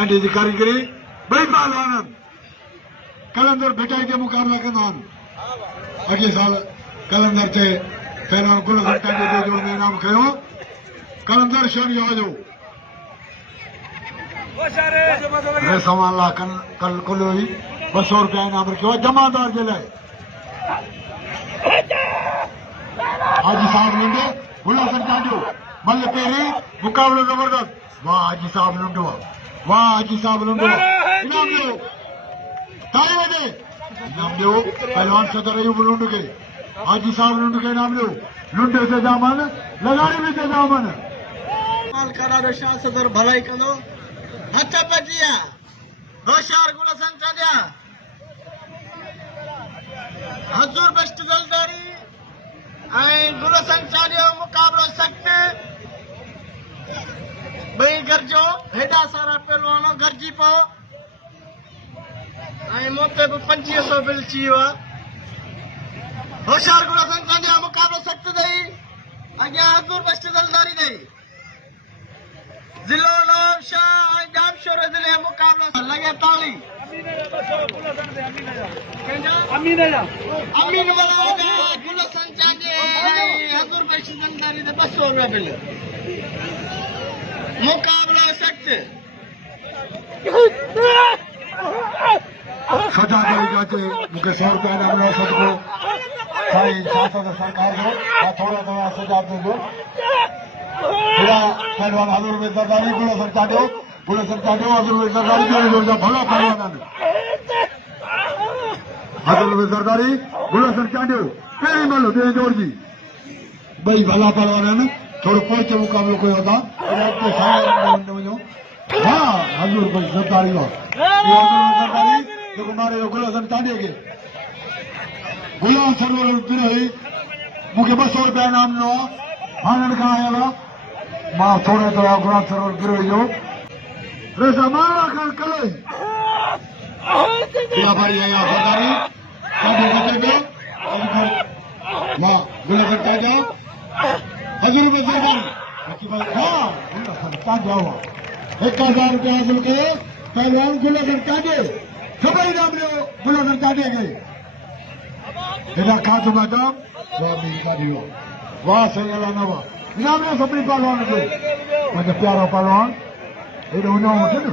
चांदी की कारीगरी बई पहलवान कलंदर भिटाई के मुकाबला कंदा अॻे साल कलंदर से पहलवान गुलज़र चांदी जो जोड़ में इनाम कयो कलंदर शनिया जो सवाल ला कल कुल हुई 200 रुपया इनाम रखियो जमादार के लिए हाजी साहब लुंडो गुलज़र चांदी मल पेरी मुकाबलो जबरदस्त वाह हाजी साहब लुंडो वाह हाजी साहब लुंडो इनाम दो ताली बजे इनाम दो पहलवान सदर अयूब लुंड के हाजी साहब लुंड के इनाम दो लुंडे से जामन लगाड़ी में से जामन माल करा शाह सदर भलाई कंदो हथ बजिया होशियार गुलशन चांदिया हजूर बेस्ट जलदारी गुलशन चांदिया मुकाबलो सख्त बई गरजो हेॾा सारा पहलवान गरजी पो मोते भी 2500 बिल ची हुआ होशियार गुलशन चांदिया मुकाबलो सख्त दई अॻियां हजूर बेस्ट जलदारी दई जिलो नवाबशाह जामशोर जिले मुकाबलो लगे ताली अमीन वाला गुलशन चांदी हजूर बेस्ट जलदारी दे 200 रुपया बिल मुकाबला सख्त सजा देगा के मुझे 100 रुपया इनाम मिला सबको साईं शासन सरकार को थोड़ा थोड़ा सजा दे दो पूरा पहलवान हजूर में सरदारी गुलशन चांदी हजूर में सरदारी जो भला पहलवान हजूर में सरदारी गुलशन चांदी पेरी मलो दे जोड़ जी बई भला पहलवान थोड़ो पोइते मुकाबलो कोई होता आपके सामने हाँ हजूर में सरदारी हो सरदारी जो मारे गुलशन चांदी के गुलाम सरवर पिरोई मुझे 200 रुपया इनाम नो हानन का आया मां थोड़े तो गुलाम सरवर पिरोई जो रेसा मारा कर कले या बारी आया सरदारी चांदी बचे के मां गुलशन चांदी हजूर में सरदारी बाकी भाई हां गुलशन चांदी हुआ 1000 रुपया हासिल करे पहलवान गुलशन चांदी सभी नाम लो गुलशन चांदी गए इधर खातू मैडम स्वामी कादियो वाह सही अल्लाह नवा इनाम ने सभी पहलवान के मतलब प्यारा पहलवान ये दोनों होते ना